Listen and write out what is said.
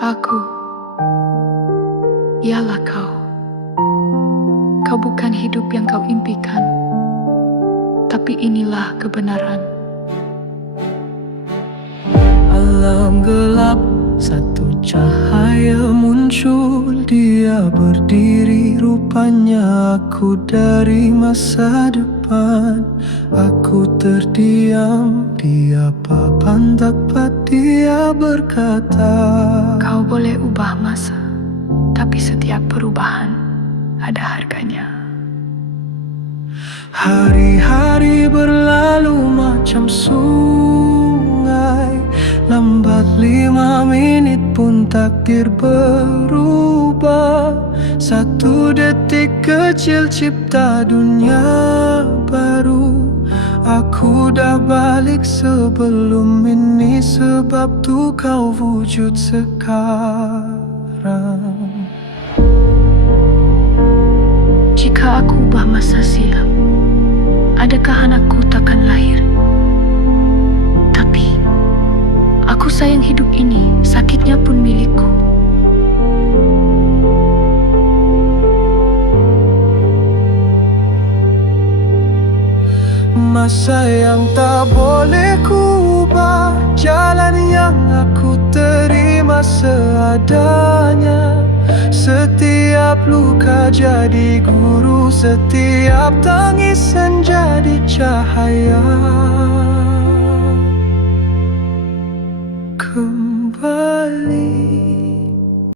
Aku ialah kau. Kau bukan hidup yang kau impikan, tapi inilah kebenaran. Alam gelap, satu cahayamu muncul Dia berdiri. Rupanya Aku dari masa depan. Aku terdiam Dia papan tepat Dia berkata Kau boleh ubah masa, tapi setiap perubahan ada harganya. Hari-hari berlalu macam sungai. Lambat lima minit pun takdir berubah Satu detik kecil cipta dunia baru Aku dah balik sebelum ini Sebab tu kau wujud sekarang Jika aku ubah masa silam, adakah anakku takkan lahir? Aku sayang hidup ini, sakitnya pun milikku. Masa yang tak boleh ku ubah Jalan yang aku terima seadanya Setiap luka jadi guru Setiap tangisan jadi cahaya Kembali